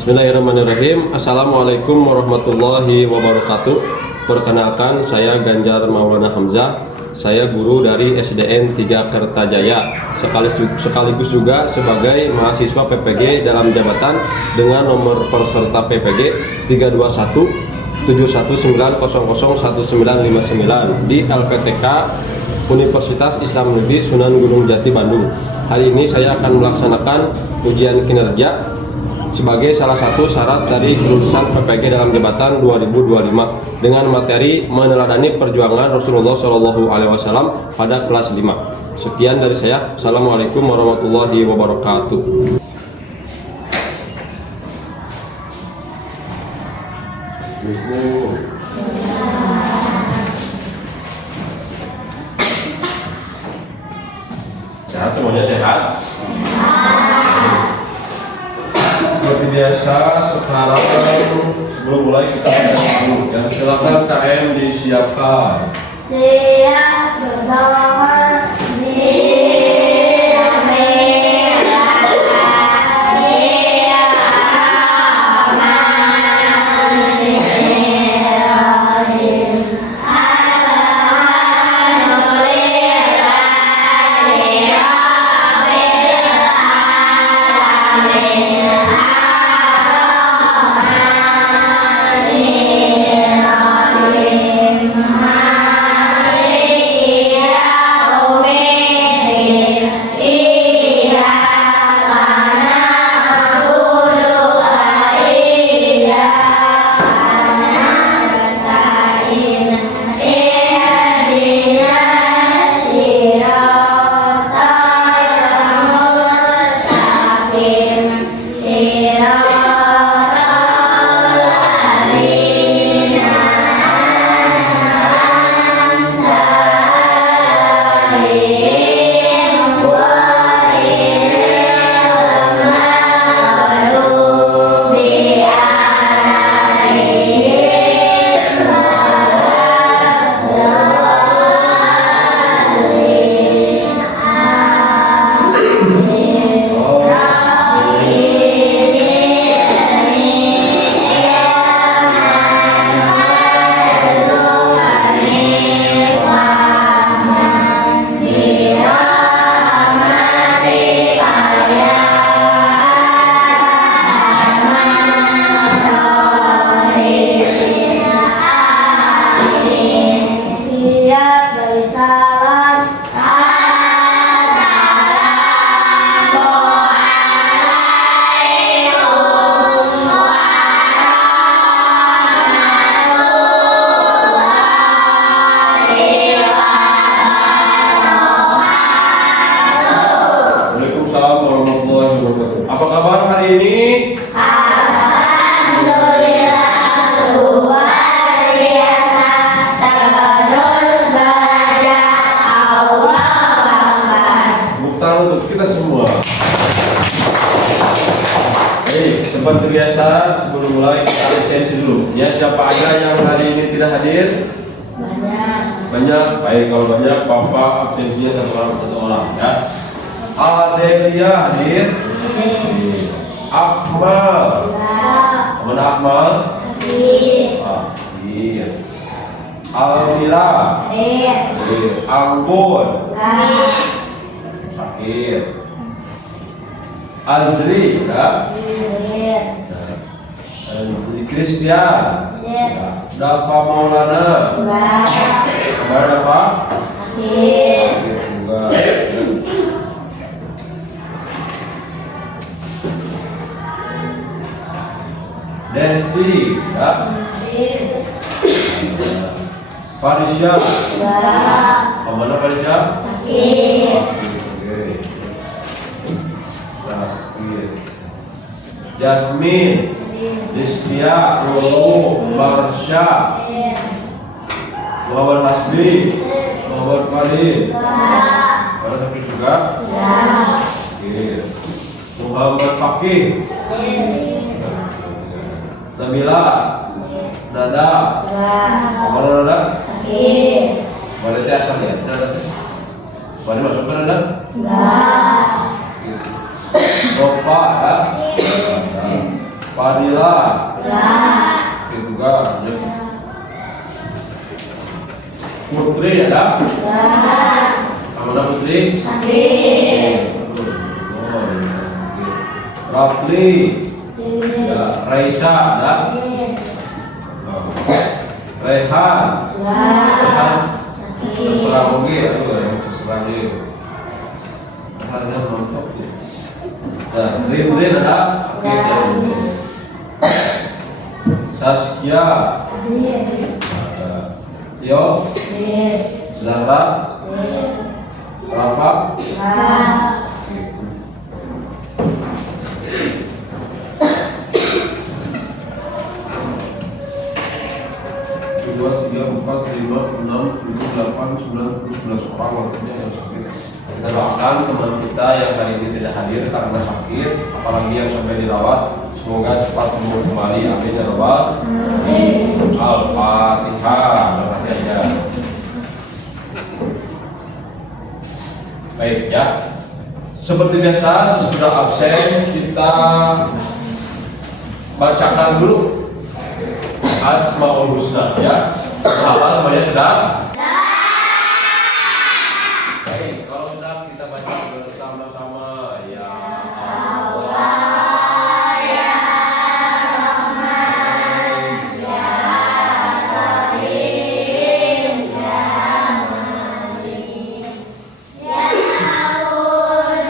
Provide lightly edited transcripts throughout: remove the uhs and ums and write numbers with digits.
Bismillahirrahmanirrahim. Assalamualaikum warahmatullahi wabarakatuh. Perkenalkan, saya Ganjar Maulana Hamzah. Saya guru dari SDN 3 Kertajaya, sekaligus juga sebagai mahasiswa PPG dalam jabatan dengan nomor peserta PPG 32171900199 di LPTK Universitas Islam Negeri Sunan Gunung Jati, Bandung. Hari ini saya akan melaksanakan ujian kinerja sebagai salah satu syarat dari kelulusan PPG dalam jabatan 2025 dengan materi meneladani perjuangan Rasulullah SAW pada kelas 5. Sekian dari saya. Assalamualaikum warahmatullahi wabarakatuh. Sehat semuanya, sehat. Seperti biasa, sekarang sebelum mulai kita dulu. Yang silakan KM disiapkan. Siap bersama seperti biasa, sebelum mulai kita absensi dulu. Ya, siapa aja yang hari ini tidak hadir? Banyak. Baik, kalau banyak, Bapak absensinya satu orang ya. Adelia hadir. Akmal. Mana Akmal? Hadir. Almira. Anggun. Sakit. Azri, ya. Christian, Dafa Maulana, kabar apa? Sakit. Desti, ya. Farisya, kemana Farisya? Sakit. Jasmine, Distia, Lulu, Barsha, Muhammad Hasbi, Muhammad Farid, pada sakit juga? Muhammad Fakih, Nabila, Nada, kemana Nada? Sakit. Boleh asal ya? Boleh masuk ke Nada? Enggak. Bapak, ya? Fadila. Oke juga. Putri ada? Mana Putri? Rafli. Ya. Raisa ada? Rehan. Terserah oke, aku yang terserah dia. Rehannya mantap ya. Nah, Rin ada? Oke, Saskia. Yo. Zahra. Rafa. Dua, tiga, empat, lima, enam, tujuh, delapan, sembilan, 11 orang waktunya yang sakit. Kita doakan teman kita yang hari ini tidak hadir karena sakit, apalagi yang sampai dirawat, semoga cepat sembuh kembali. Amin ya rabbal alamin. Al-Fatihah. Baik ya. Seperti biasa sesudah absen kita bacakan dulu Asmaul Husna ya. Hafal semuanya sudah? Baik, kalau sudah kita baca bersama-sama ya Allah ya Rahman ya Rahim ya Malik ya Qudus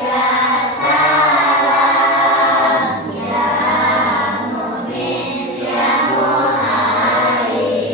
ya Salam ya Mu'min ya Muhaimin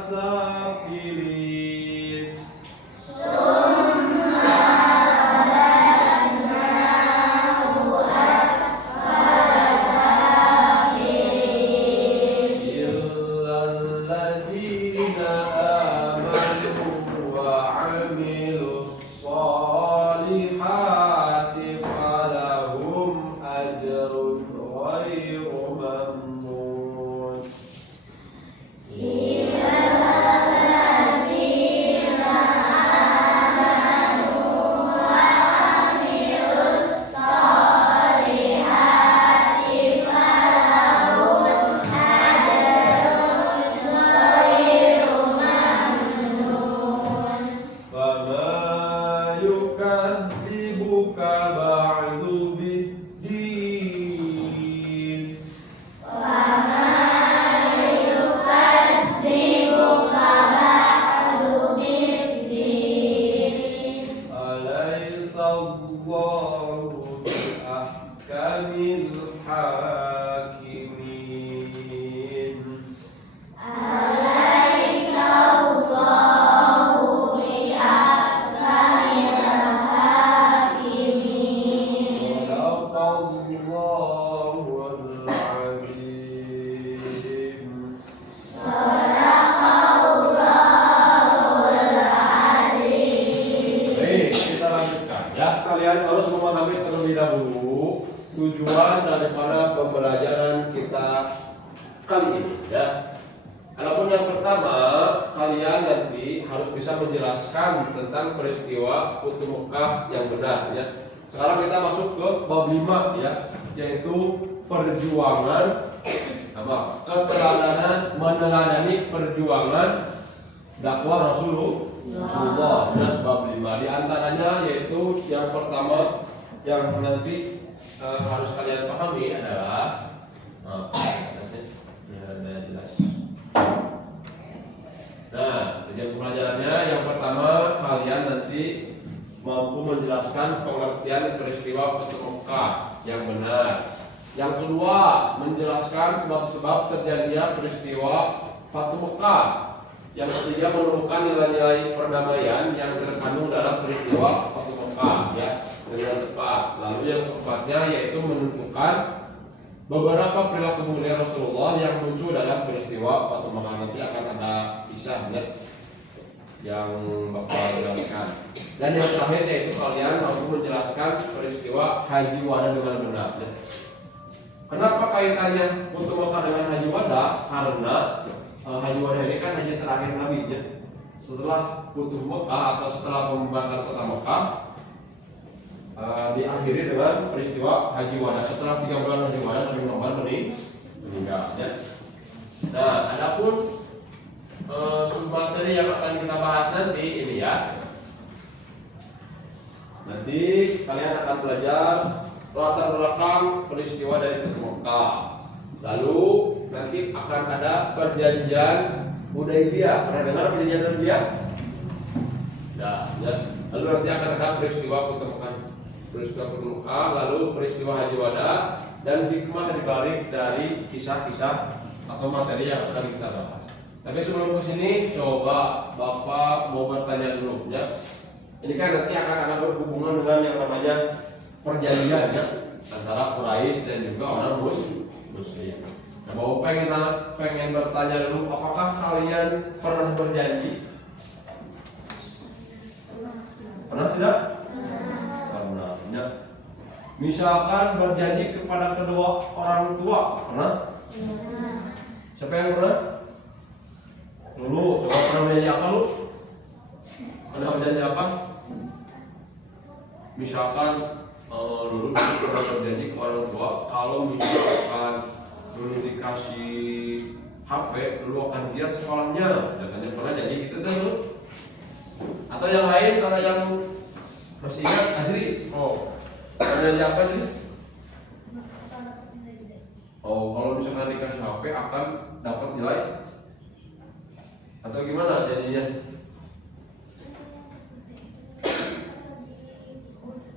سافلين إلا الذين آمنوا وعملوا الصالحات فلهم أجر غير ممنون فما يكذبك بعد بالدين أليس الله بأحكم الحاكمين صدق الله العظيم Baik, kita lanjutkan ya. Kalian harus memahami terlebih dahulu tujuan daripada pembelajaran kita kali ini ya. Adapun yang pertama, kalian nanti harus bisa menjelaskan tentang peristiwa Futuh Mekah yang benar ya. Sekarang kita masuk ke bab 5 ya, yaitu perjuangan apa? Keteladanan, meneladani perjuangan dakwah Rasulullah dan bab 5. Di antaranya yaitu yang pertama yang nanti harus kalian pahami adalah nah, tujuan pelajarannya yang pertama kalian nanti mampu menjelaskan pengertian peristiwa Futuh Mekah yang benar. Yang kedua, menjelaskan sebab-sebab terjadinya peristiwa Futuh Mekah. Yang ketiga, menemukan nilai-nilai perdamaian yang terkandung dalam peristiwa Futuh Mekah ya dengan tepat. Lalu yang keempatnya yaitu menentukan beberapa perilaku mulia Rasulullah yang muncul dalam peristiwa Futuh Mekah. Nanti akan ada kisahnya yang bakal jelaskan. Dan yang terakhir yaitu kalian mampu menjelaskan peristiwa Haji Wada dengan benar. Kenapa kaitannya Futuh Mekah dengan Haji Wada? Karena Haji Wada ini kan haji terakhir Nabi ya. Setelah Futuh Mekah atau setelah pembebasan kota Mekah diakhiri dengan peristiwa Haji Wada. Setelah 3 bulan Haji Wada Nabi Muhammad meninggal ya. Nah, adapun materi yang akan kita bahas nanti ini ya. Nanti kalian akan belajar latar belakang peristiwa dari Futuh Mekah. Lalu nanti akan ada perjanjian Hudaybiyah. Pernah dengar perjanjian Hudaybiyah? Nah, ya. Lalu nanti akan ada peristiwa Futuh Mekah, lalu peristiwa Haji Wada dan hikmah dibalik dari kisah-kisah atau materi yang akan kita bahas. Tapi sebelum ke sini, coba Bapak mau bertanya dulu ya. Ini kan nanti akan ada berhubungan dengan yang namanya perjanjian ya, antara Quraisy dan juga orang Muslim. Nah, Bapak pengen bertanya dulu, apakah kalian pernah berjanji? Pernah tidak? Pernah. Ya. Misalkan berjanji kepada kedua orang tua, pernah? Siapa yang pernah? Dulu, coba pernah berjanji apa lu? Pernah berjanji apa? Misalkan dulu pernah berjanji ke orang tua, kalau misalkan dulu dikasih HP, dulu akan giat sekolahnya. Jangan pernah janji gitu dulu. Atau yang lain, kalau yang masih ingat, Azri? Oh, berjanji apa sih? Oh, kalau misalkan dikasih HP akan dapat nilai? Atau gimana janjinya?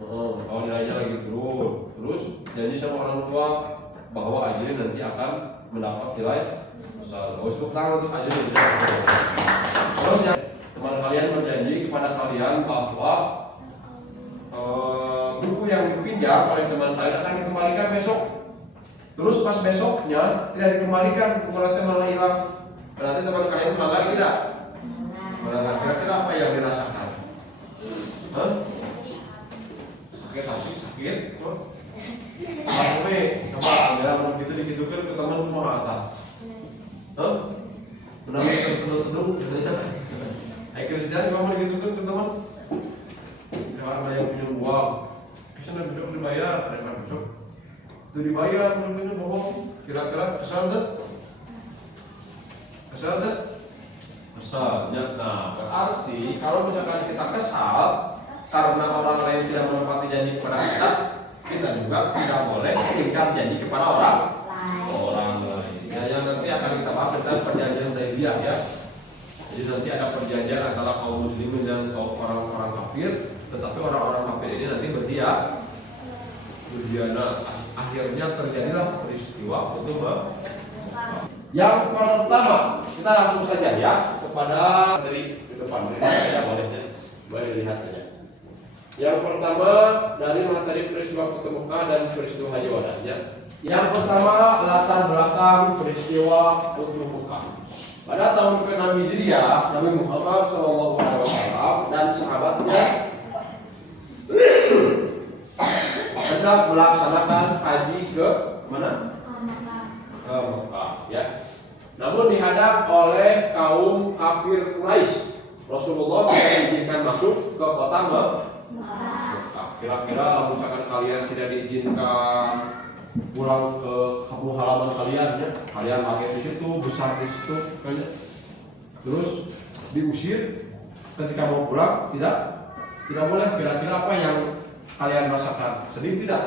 Oh, nilainya lagi turun. Terus janji sama orang tua bahwa Ajri nanti akan mendapat nilai 100. Terus tepuk tangan untuk aja. Terus ya, teman kalian berjanji kepada kalian bahwa buku yang dipinjam oleh teman kalian akan dikembalikan besok. Terus pas besoknya tidak dikembalikan, berarti malah hilang. Berarti teman kalian melanggar tidak? Melanggar. Kira-kira apa yang dirasakan? Hah? Sakit. Coba ambil begitu digitukan ke teman mau atas. Hah? Menangis seduh-seduh. Ayo Kristian kamu digitukan ke teman. Karena yang punya uang, kesana besok dibayar, mereka besok itu dibayar, mereka bohong. Kira-kira kesal tak? Kesal tak? Kesalnya. Nah, berarti kalau misalkan kita kesal karena orang lain tidak menepati janji kepada kita, kita juga tidak boleh ingkar janji kepada orang lain. Ya, yang nanti akan kita bahas tentang perjanjian Hudaybiyah ya. Jadi nanti ada perjanjian antara kaum muslimin dan kaum orang-orang kafir, tetapi orang-orang kafir ini nanti berdiana. Akhirnya terjadilah peristiwa itu. Yang pertama, kita langsung saja ya kepada dari depan ya, boleh dilihat saja. Yang pertama dari materi peristiwa Fathu Mekah dan peristiwa Haji Wadahnya. Yang pertama latar belakang peristiwa Fathu Mekah. Pada tahun ke-6 Hijriah, Nabi Muhammad SAW dan sahabatnya sedang melaksanakan haji ke mana? Ke Mekah, ya. Namun dihadang oleh kaum kafir Quraisy. Rasulullah tidak diizinkan masuk ke kota Mekah. Kira-kira kalau misalkan kalian tidak diizinkan pulang ke kampung halaman kalian ya, kalian lahir di situ, besar di situ, kayaknya. Terus diusir ketika mau pulang tidak boleh. Kira-kira apa yang kalian rasakan? Sedih tidak?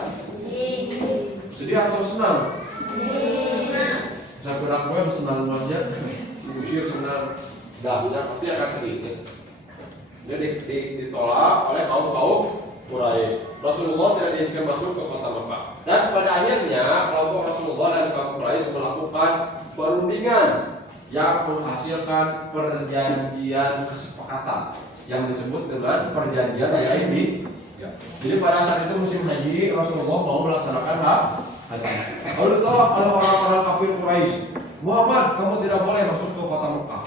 Sedih atau senang? Saya kurang poin senang aja, diusir senang, pasti akan sedih. Jadi ditolak oleh kaum Quraisy. Rasulullah tidak diizinkan masuk ke kota Mekah. Dan pada akhirnya kelompok Rasulullah dan kaum Quraisy melakukan perundingan yang menghasilkan perjanjian kesepakatan yang disebut dengan perjanjian Hudaybiyah. Ya. Jadi pada saat itu musim haji Rasulullah mau melaksanakan haji. Lalu ditolak oleh orang-orang kafir Quraisy. Muhammad, kamu tidak boleh masuk ke kota Mekah.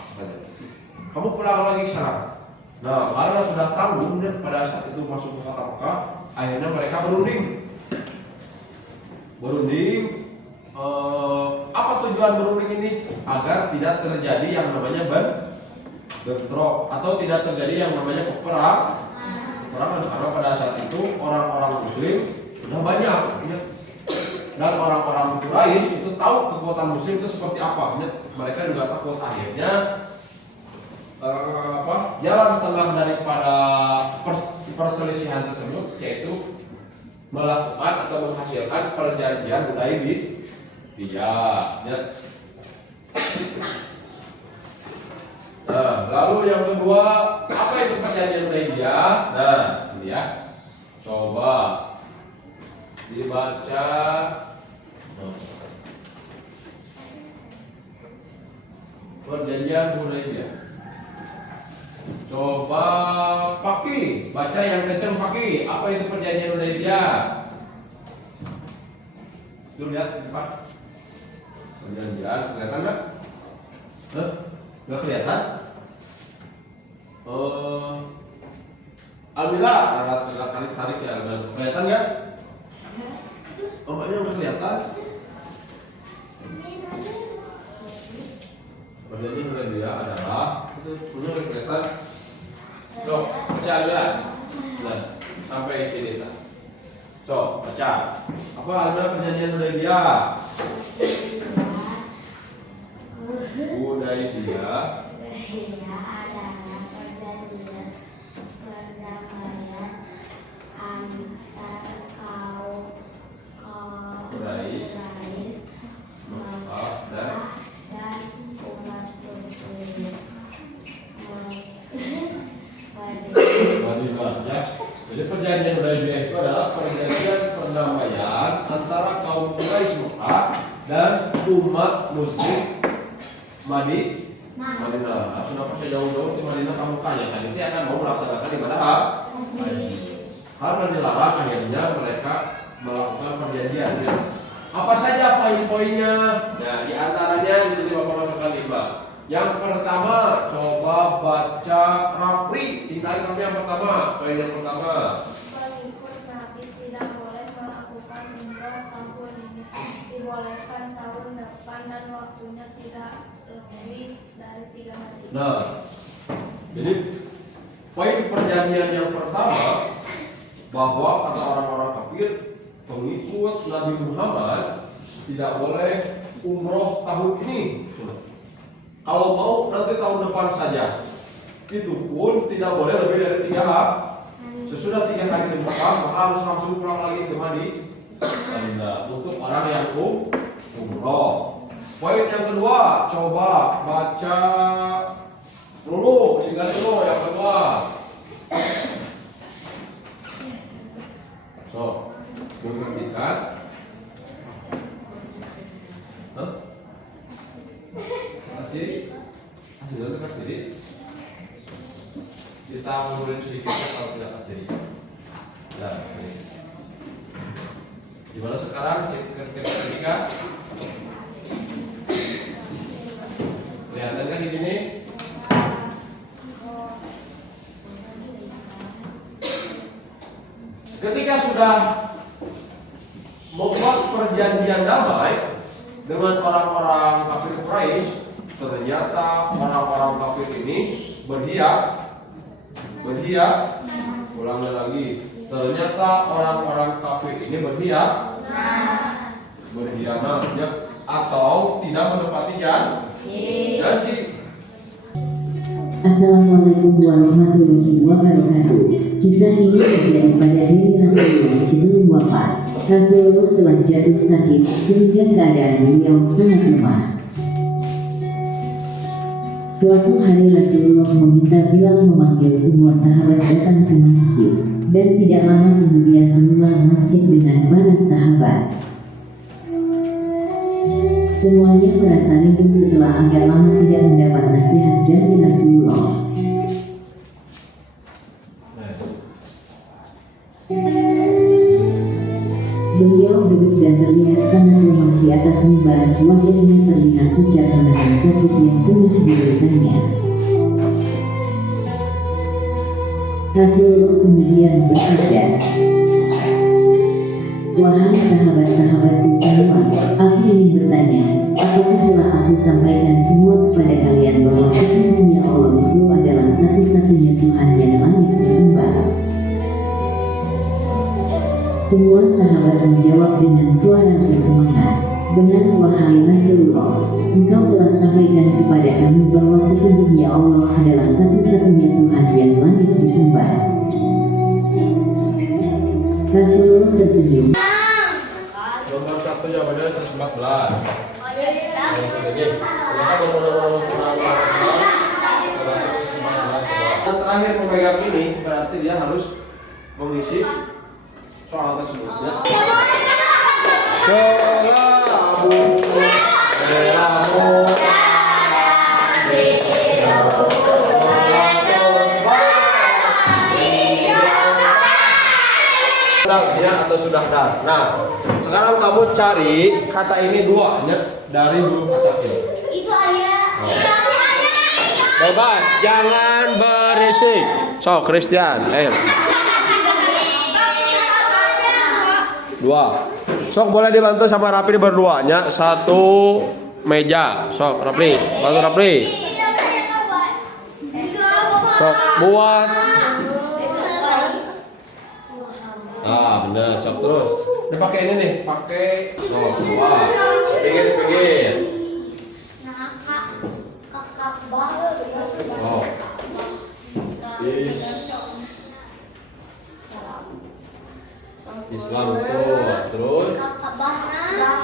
Kamu pulang lagi sekarang. Nah, karena sudah tanggung dan pada saat itu masuk ke kota Mekah, akhirnya mereka berunding. Apa tujuan berunding ini? Agar tidak terjadi yang namanya bentrok atau tidak terjadi yang namanya peperangan. Karena pada saat itu orang-orang Muslim sudah banyak, ya. Dan orang-orang Quraisy itu tahu kekuatan Muslim itu seperti apa. Ya. Mereka juga takut. Akhirnya jalan tengah daripada perselisihan tersebut yaitu melakukan atau menghasilkan perjanjian Hudaybiyah. Ya. Nah, lalu yang kedua, apa itu perjanjian Hudaybiyah? Nah, ini ya. Coba dibaca. Perjanjian Hudaybiyah. Coba Paki, baca yang kenceng Paki. Apa itu perjanjian Hudaybiyah? Tuh lihat di depan. Perjanjian, kelihatan nggak? Nggak kelihatan? Alhamdulillah, ada tarik ya. Kelihatan nggak? Ombaknya udah kelihatan. Perjanjian Hudaybiyah adalah itu punya udah kelihatan. Coba baca Alhamdulillah. Nah, sampai sini tak. Coba baca. Apa Alhamdulillah perjanjian Hudaybiyah? Hudaybiyah adalah perjanjian perdamaian antar kaum Quraisy, Mekah dan umat Muslim. Ya. Jadi perjanjian Hudaybiyah itu adalah perjanjian perdamaian antara kaum Quraisy Mekah dan umat Muslim Madinah. Kenapa saya jauh-jauh ke Madinah kamu tanya tadi dia akan mau melaksanakan ibadah haji. Karena dilarang akhirnya mereka melakukan perjanjian. Apa saja poin-poinnya? Nah, di antaranya di sini Bapak masukkan 5. Yang pertama, coba baca rapli. Cintai kami yang pertama. Poin yang pertama. Pengikut Nabi tidak boleh melakukan umroh tahun ini. Dibolehkan tahun depan dan waktunya tidak lebih dari 3 hari. Nah, jadi poin perjanjian yang pertama bahwa kata orang-orang kafir pengikut Nabi Muhammad tidak boleh umroh tahun ini. Kalau mau nanti tahun depan saja. Itu pun tidak boleh lebih dari 3 hari. Sesudah 3 hari ke Mekah maka harus langsung pulang lagi ke Madinah untuk orang yang umroh. Poin yang kedua, coba baca dulu, singkat dulu yang kedua. So, perhatikan. Kasih dulu kasih. Kita mundurin sedikit kalau tidak kasih. Ya, ini. Gimana sekarang ketika kelihatan kan ini? Ketika sudah membuat perjanjian damai dengan orang-orang kafir Quraisy, ternyata orang-orang kafir ini ulangnya lagi. Ternyata orang-orang kafir ini berkhianat atau tidak menepati janji. Assalamualaikum warahmatullahi wabarakatuh. Kisah ini terjadi pada diri Rasulullah sebelum wafat. Rasulullah telah jatuh sakit sehingga keadaan beliau sangat lemah. Suatu hari Rasulullah meminta Bilal memanggil semua sahabat datang ke masjid, dan tidak lama kemudian keluar masjid dengan para sahabat. Semuanya merasa rindu setelah agak lama tidak mendapat nasihat dari Rasulullah. Beliau duduk dan terlihat sangat lemah di atas mimbar. Wajahnya terlihat pucat menahan sakit yang tengah dideritanya. Rasulullah kemudian bersabda, "Wahai sahabat-sahabatku semua, aku ingin bertanya, apakah telah aku sampaikan semua kepada kalian bahwa sesungguhnya Allah itu adalah satu-satunya Tuhan yang layak disembah?" Semua sahabat menjawab dengan suara bersemangat, "Benar wahai Rasulullah, engkau telah sampaikan kepada kami bahwa sesungguhnya Allah adalah satu-satunya Tuhan yang layak disembah." Rasulullah tersenyum. Nomor 1 jawabannya 114. Yang terakhir memegang ini berarti dia harus mengisi soal tersebut. Ya, atau sudah dar. Nah, sekarang kamu cari kata ini 2 dari huruf kata ini. Itu ayah. Bebas, jangan berisik. So, Christian, 2. Sok boleh dibantu sama Rapli berduanya. 1 meja. Sok Rapli, bantu Rapli. Sok buat. Bener, sok terus. Ini pakai ini nih, pakai wah. Pinggir. Kakak banget. Oh. Islam itu terus. Kakak banget.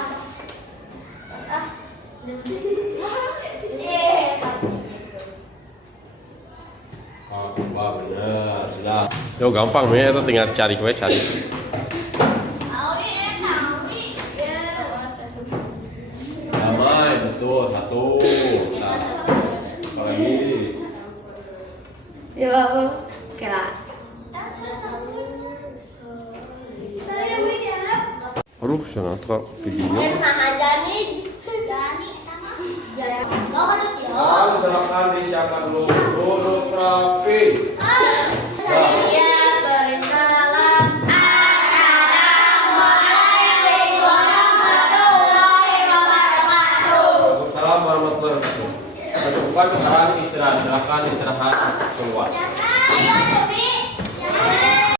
Wah, bener, sudah. Yo gampang nih, itu tinggal cari. Damai, betul. 1. Ya bapak. Kira. Aduh, sana tak video. Silakan disiapkan dulu duduk rapi. Saya bersalam. Assalamualaikum warahmatullahi wabarakatuh. Waalaikumsalam warahmatullahi wabarakatuh. Bukan sekarang istirahat, silakan istirahat keluar. Ayo, Dewi.